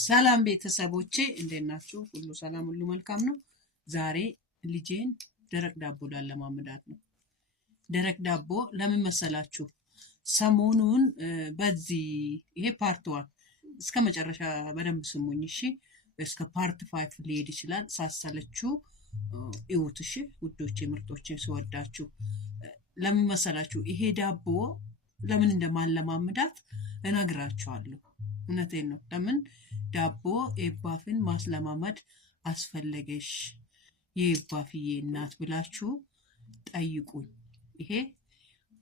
ሰላም ቤተሰቦቼ እንዴት ናችሁ? ሁሉ ሰላም፣ ሁሉ መልካም ነው። ዛሬ ልጄን ደረቅ ዳቦ ላለማመዳት ነው። ደረቅ ዳቦ ለምን መሰላችሁ? ሰሞኑን በዚህ ይሄ ፓርት 1 እስከ መጨረሻ በደንብ ስሙኝ እሺ። እስከ ፓርት 5 ሊሄድ ይችላል። ሳሰለችሁ እዩት እሺ ውዶቼ፣ ምርጦቼ፣ ስወዳችሁ። ለምን መሰላችሁ? ይሄ ዳቦ ለምን እንደማለማመዳት እነግራችኋለሁ። እውነቴን ነው። ለምን ዳቦ ኤባፍን ማስለማመድ አስፈለገሽ የኤባፍዬ እናት ብላችሁ ጠይቁኝ። ይሄ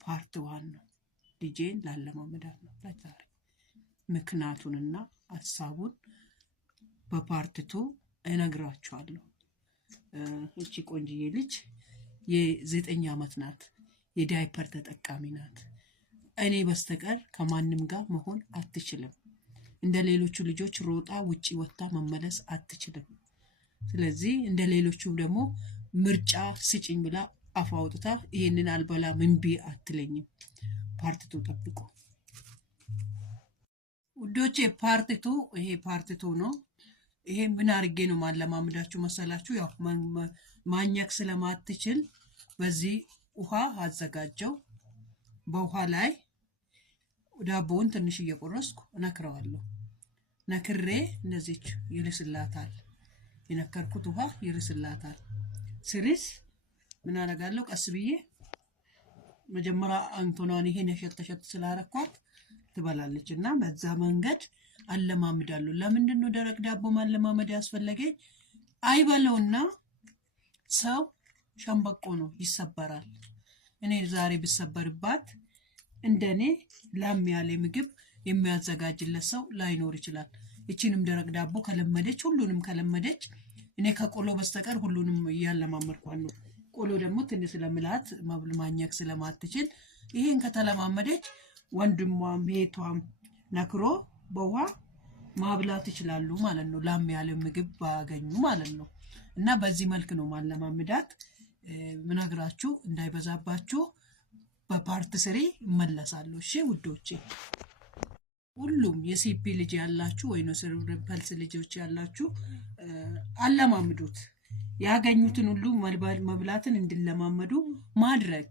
ፓርት 1 ነው። ልጄን ላለማመዳት ነው ዛሬ። ምክንያቱንና ሐሳቡን በፓርት 2 እነግራችኋለሁ። እቺ ቆንጅዬ ልጅ የ9 ዓመት ናት። የዳይፐር ተጠቃሚ ናት። እኔ በስተቀር ከማንም ጋር መሆን አትችልም። እንደ ሌሎቹ ልጆች ሮጣ ውጪ ወጣ መመለስ አትችልም። ስለዚህ እንደ ሌሎቹ ደግሞ ምርጫ ስጪኝ ብላ አፍ አውጥታ ይሄንን አልበላም እምቢ አትለኝም። ፓርት 2 ጠብቁ ውዶቼ። ፓርት 2 ይሄ ፓርት 2 ነው። ይሄ ምን አድርጌ ነው ማለማመዳችሁ መሰላችሁ? ያው ማኘክ ስለማትችል በዚህ ውሃ አዘጋጀው። በውሃ ላይ ዳቦውን ትንሽ እየቆረስኩ ነክረዋለሁ። ነክሬ እንደዚህ ይርስላታል። የነከርኩት ውሃ ይርስላታል። ስሪስ ምን አደርጋለሁ? ቀስ ብዬ መጀመሪያ አንቶናን ይሄ ነሸተሸት ስላረኳት ትበላለች እና በዛ መንገድ አለማምዳለሁ። ለምንድን ነው ደረቅ ዳቦ ማለማመድ ያስፈለገኝ? አይበለውና ሰው ሸምበቆ ነው ይሰበራል። እኔ ዛሬ ብሰበርባት እንደኔ ላም ያለ ምግብ የሚያዘጋጅለት ሰው ላይኖር ይችላል። እቺንም ደረቅ ዳቦ ከለመደች ሁሉንም ከለመደች እኔ ከቆሎ በስተቀር ሁሉንም እያለማመድኳት ነው። ቆሎ ደግሞ ትንሽ ስለምላት መብል ማኘክ ስለማትችል ይሄን ከተለማመደች ወንድሟም ሄቷም ነክሮ በውሃ ማብላት ይችላሉ ማለት ነው። ላም ያለ ምግብ ባገኙ ማለት ነው። እና በዚህ መልክ ነው ማለማመዳት። ምናግራችሁ እንዳይበዛባችሁ በፓርት 3 እመለሳለሁ። እሺ ውዶቼ፣ ሁሉም የሲፒ ልጅ ያላችሁ ወይ ነው ሴሬብራል ፓልሲ ልጆች ያላችሁ አለማምዱት። ያገኙትን ሁሉ መብላትን እንድለማመዱ ማድረግ።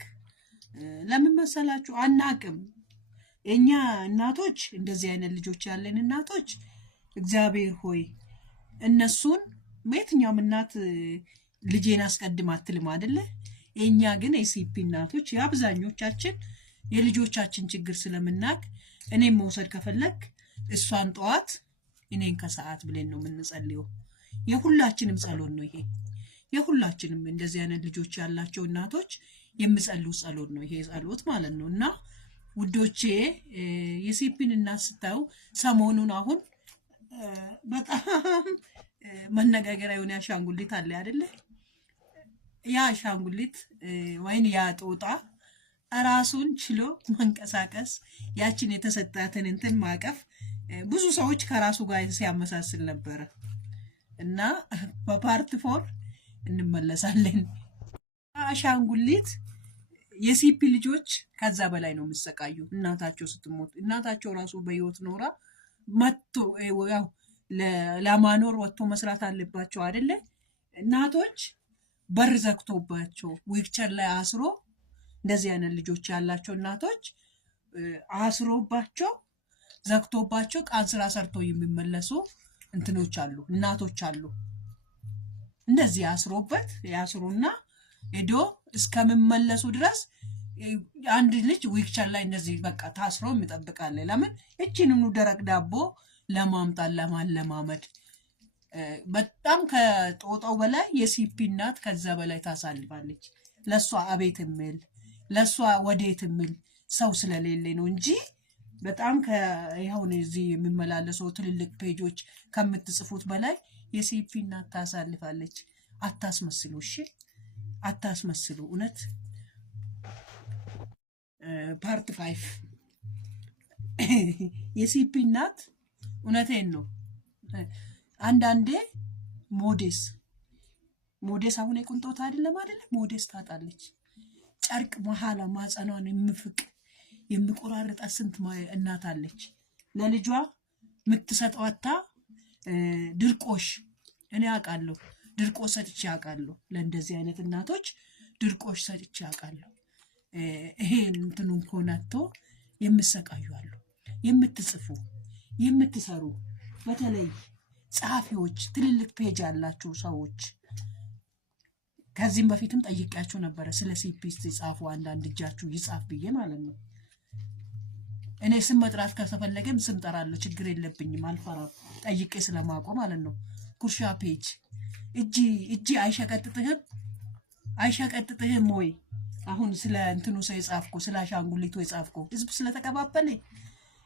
ለምን መሰላችሁ? አናቅም እኛ እናቶች፣ እንደዚህ አይነት ልጆች ያለን እናቶች እግዚአብሔር ሆይ እነሱን የትኛውም እናት ልጄን አስቀድም አትልም አይደለ? እኛ ግን የሲፒ እናቶች የአብዛኞቻችን የልጆቻችን ችግር ስለምናቅ እኔም መውሰድ ከፈለክ እሷን ጠዋት እኔን ከሰዓት ብለን ነው የምንጸልየው። የሁላችንም ጸሎት ነው ይሄ። የሁላችንም እንደዚህ አይነት ልጆች ያላቸው እናቶች የምጸልዩ ጸሎት ነው ይሄ ጸሎት ማለት ነው። እና ውዶቼ የሲፒን እናት ስታዩ ሰሞኑን አሁን በጣም መነጋገሪያ የሆነ አሻንጉሊት አለ አይደለ? ያ አሻንጉሊት ወይን ያ ጦጣ ራሱን ችሎ መንቀሳቀስ፣ ያችን የተሰጣትን እንትን ማቀፍ ብዙ ሰዎች ከራሱ ጋር ሲያመሳስል ነበረ እና በፓርት 4 እንመለሳለን። አሻንጉሊት የሲፒ ልጆች ከዛ በላይ ነው የሚሰቃዩ። እናታቸው ስትሞት እናታቸው ራሱ በህይወት ኖራ መጥቶ ያው ለማኖር ወጥቶ መስራት አለባቸው አይደለ? እናቶች በር ዘግቶባቸው ዊልቸር ላይ አስሮ እንደዚህ አይነት ልጆች ያላቸው እናቶች አስሮባቸው ዘግቶባቸው ቃን ስራ ሰርቶ የሚመለሱ እንትኖች አሉ፣ እናቶች አሉ። እንደዚህ አስሮበት ያስሩና ሄዶ እስከሚመለሱ ድረስ አንድ ልጅ ዊልቸር ላይ እንደዚህ በቃ ታስሮ የሚጠብቃል። ለምን? እቺንም ደረቅ ዳቦ ለማምጣት ለማለማመድ። በጣም ከጦጣው በላይ የሲፒ እናት ከዛ በላይ ታሳልፋለች። ለሷ አቤት የሚል ለሷ ወዴት የሚል ሰው ስለሌለ ነው እንጂ በጣም ከይሁን እዚህ የሚመላለሰው ትልልቅ ፔጆች ከምትጽፉት በላይ የሲፒ እናት ታሳልፋለች። አታስመስሉ፣ እሺ አታስመስሉ። እውነት ፓርት 5 የሲፒ እናት እውነቴን ነው። አንዳንዴ ሞዴስ አሁን የቁንጦት አይደለም ሞዴስ ታጣለች። ጨርቅ መሐላ ማጸኗን የምፍቅ የሚቆራረጣ ስንት እናት አለች። ለልጇ ምትሰጠዋታ ድርቆሽ እኔ አውቃለሁ። ድርቆሽ ሰጥቼ አውቃለሁ። ለእንደዚህ አይነት እናቶች ድርቆሽ ሰጥቼ አውቃለሁ። ይሄ እንትኑን ኮናቶ የምሰቃዩ አሉ። የምትጽፉ የምትሰሩ በተለይ ጸሐፊዎች፣ ትልልቅ ፔጅ ያላችሁ ሰዎች ከዚህም በፊትም ጠይቄያችሁ ነበረ ስለ ሲፒስት ይጻፉ፣ አንዳንድ እጃችሁ ይጻፍ ብዬ ማለት ነው። እኔ ስም መጥራት ከተፈለገም ስም ጠራለሁ፣ ችግር የለብኝም፣ አልፈራም። ጠይቄ ስለማውቀው ማለት ነው። ኩርሻ ፔጅ እጂ አይሸቀጥጥህም ወይ? አሁን ስለ እንትኑ ሰው የጻፍኩ ስለ አሻንጉሊቱ የጻፍኩ ህዝብ ስለተቀባበለ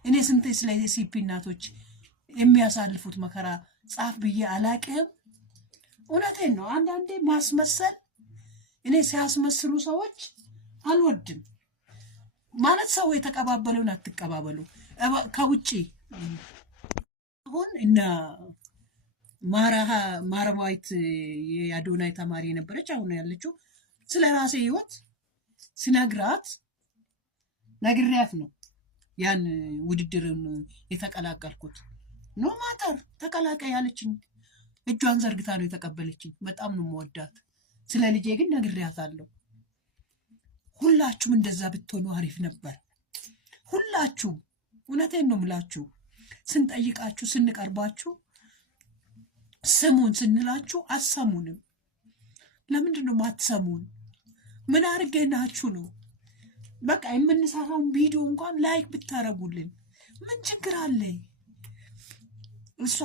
እኔ ስንት ስለ ሲፒ እናቶች የሚያሳልፉት መከራ ጻፍ ብዬ አላቅህም። እውነቴን ነው። አንዳንዴ ማስመሰል እኔ ሲያስመስሉ ሰዎች አልወድም። ማለት ሰው የተቀባበለውን አትቀባበሉ። ከውጪ አሁን እና ማረማዊት የአዶናይ ተማሪ የነበረች አሁን ያለችው ስለ ራሴ ህይወት ስነግራት ነግሪያት ነው ያን ውድድርን የተቀላቀልኩት። ኖ ማተር ተቀላቀይ ያለችኝ እጇን ዘርግታ ነው የተቀበለችኝ። በጣም ነው የምወዳት። ስለ ልጄ ግን ነግሬያታለሁ። ሁላችሁም እንደዛ ብትሆኑ አሪፍ ነበር። ሁላችሁም እውነቴን ነው የምላችሁ። ስንጠይቃችሁ ስንቀርባችሁ ስሙን ስንላችሁ አትሰሙንም። ለምንድን ነው ማትሰሙን? ምን አድርገናችሁ ነው? በቃ የምንሰራውን ቪዲዮ እንኳን ላይክ ብታረጉልን ምን ችግር አለ? እሷ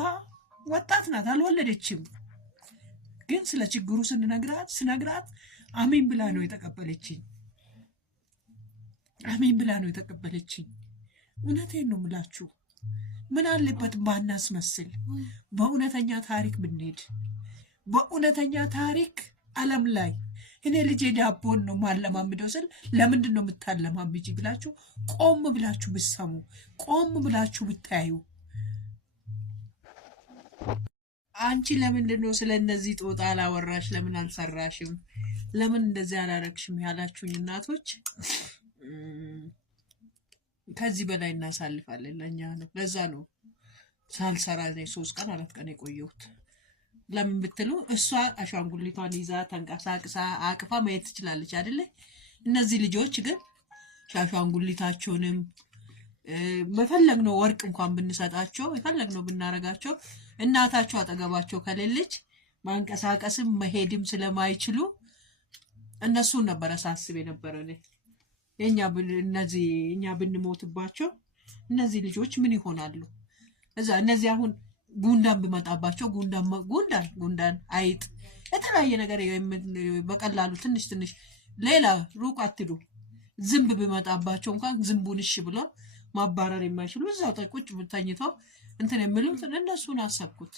ወጣት ናት፣ አልወለደችም። ግን ስለ ችግሩ ስነግራት አሜን ብላ ነው የተቀበለችኝ። አሜን ብላ ነው የተቀበለችኝ። እውነቴን ነው የምላችሁ። ምን አለበት ባናስመስል፣ በእውነተኛ ታሪክ ብንሄድ። በእውነተኛ ታሪክ ዓለም ላይ እኔ ልጄ ዳቦን ነው ማለማምደው ስል ለምንድን ነው የምታለማምጂ ብላችሁ ቆም ብላችሁ ብትሰሙ፣ ቆም ብላችሁ ብታዩ። አንቺ ለምንድን ነው ስለ እነዚህ ጦጣ አላወራሽ? ለምን አልሰራሽም? ለምን እንደዚህ አላረግሽም ያላችሁኝ እናቶች ከዚህ በላይ እናሳልፋለን። ለእኛ ነው። ለዛ ነው ሳልሰራ 3 ቀን 4 ቀን የቆየሁት። ለምን ብትሉ እሷ አሻንጉሊቷን ይዛ ተንቀሳቅሳ አቅፋ ማየት ትችላለች አይደለ? እነዚህ ልጆች ግን አሻንጉሊታቸውንም በፈለግነው ወርቅ እንኳን ብንሰጣቸው የፈለግነው ብናረጋቸው እናታቸው አጠገባቸው ከሌለች ማንቀሳቀስም መሄድም ስለማይችሉ እነሱን ነበረ ሳስብ የነበረው እኔ። እኛ ብንሞትባቸው እነዚህ ልጆች ምን ይሆናሉ? እነዚህ አሁን ጉንዳን ቢመጣባቸው ጉንዳን አይጥ የተለያየ ነገር በቀላሉ ትንሽ ሌላ ሩቅ አትሉ። ዝንብ ቢመጣባቸው እንኳን ዝንቡን እሺ ብሎ ማባረር የማይችሉ እዛው ቁጭ ተኝተው እንትን የሚሉት እነሱን አሰብኩት።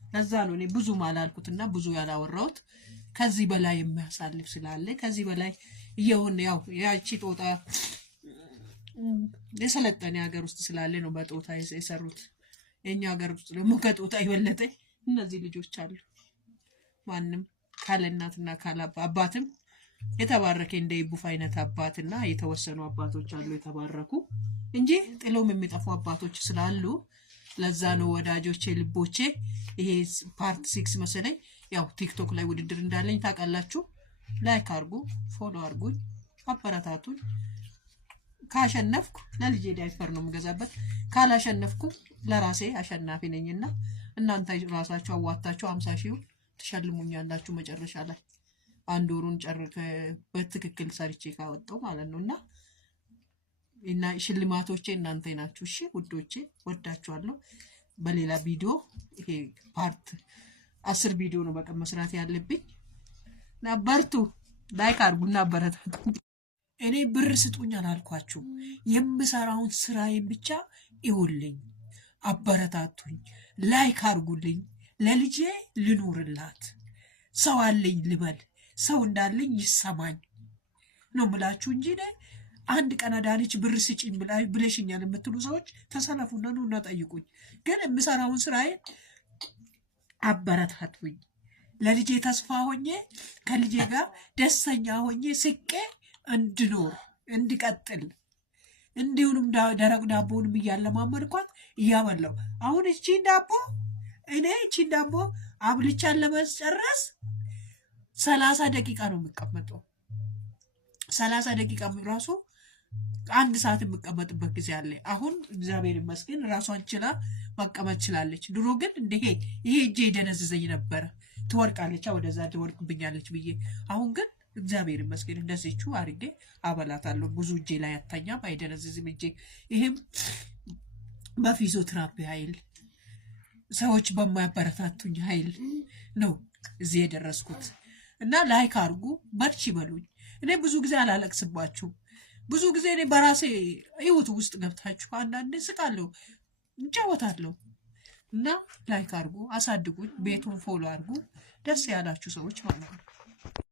ለዛ ነው እኔ ብዙ ማላልኩትና ብዙ ያላወራሁት። ከዚህ በላይ የሚያሳልፍ ስላለ ከዚህ በላይ ይሁን። ያው ያቺ ጦጣ የሰለጠነ ሀገር ውስጥ ስላለ ነው በጦጣ የሰሩት። የኛ ሀገር ውስጥ ደግሞ ከጦጣ የበለጠ እነዚህ ልጆች አሉ። ማንም ካለ እናትና ካለ አባትም የተባረከ እንደ ይቡፍ አይነት አባትና የተወሰኑ አባቶች አሉ የተባረኩ እንጂ ጥሎም የሚጠፉ አባቶች ስላሉ ለዛ ነው ወዳጆቼ ልቦቼ። ይሄ ፓርት 6 መሰለኝ። ያው ቲክቶክ ላይ ውድድር እንዳለኝ ታውቃላችሁ። ላይክ አርጉ፣ ፎሎ አርጉኝ፣ አበረታቱኝ። ካሸነፍኩ ለልጄ ዳይፐር ነው የምገዛበት፣ ካላሸነፍኩ ለራሴ አሸናፊ ነኝና እናንተ ራሳችሁ አዋጣችሁ 50 ሺህ ትሸልሙኛላችሁ መጨረሻ ላይ አንድ ወሩን በትክክል ሰርቼ ካወጣው ማለት ነውና እና ሽልማቶቼ እናንተ ናችሁ። እሺ ውዶቼ ወዳችኋለሁ። በሌላ ቪዲዮ ይሄ ፓርት 10 ቪዲዮ ነው በቀን መስራት ያለብኝ። በርቱ፣ ላይክ አድርጉና አበረታቱ። እኔ ብር ስጡኝ አላልኳችሁ። የምሰራውን ስራዬን ብቻ ይውልኝ፣ አበረታቱኝ፣ ላይክ አድርጉልኝ። ለልጄ ልኑርላት፣ ሰው አለኝ ልበል፣ ሰው እንዳለኝ ይሰማኝ ነው ምላችሁ እንጂ አንድ ቀን አዳነች ብር ስጪኝ ብለሽኛል የምትሉ ሰዎች ተሰለፉና ነውና ጠይቁኝ። ግን የምሰራውን ስራዬን አበረታቱኝ። ለልጄ ተስፋ ሆኜ ከልጄ ጋር ደስተኛ ሆኜ ስቄ እንድኖር እንድቀጥል፣ እንዲሁንም ደረቅ ዳቦንም እያለማመድኳት እያበላው። አሁን እቺ ዳቦ እኔ እቺን ዳቦ አብልቻን ለመጨረስ 30 ደቂቃ ነው የምቀመጠው። 30 ደቂቃ ራሱ 1 ሰዓት የምቀመጥበት ጊዜ አለ። አሁን እግዚአብሔር ይመስገን ራሷን ችላ መቀመጥ ችላለች። ድሮ ግን ይሄ እጄ ይደነዝዘኝ ነበረ። ትወርቃለች፣ ወደዛ ትወርቅብኛለች ብዬ። አሁን ግን እግዚአብሔር ይመስገን እንደዚቹ አድርጌ አበላታለሁ። ብዙ እጄ ላይ አታኛም፣ አይደነዝዝም እጄ። ይሄም በፊዚዮቴራፒ ኃይል ሰዎች በማያበረታቱኝ ኃይል ነው እዚህ የደረስኩት። እና ላይክ አድርጉ፣ በርቺ በሉኝ። እኔ ብዙ ጊዜ አላለቅስባችሁም። ብዙ ጊዜ እኔ በራሴ ህይወት ውስጥ ገብታችሁ አንዳንዴ ስቃለሁ፣ እንጫወታለሁ። እና ላይክ አድርጉ፣ አሳድጉኝ፣ ቤቱን ፎሎ አድርጉ። ደስ ያላችሁ ሰዎች ማለት ነው።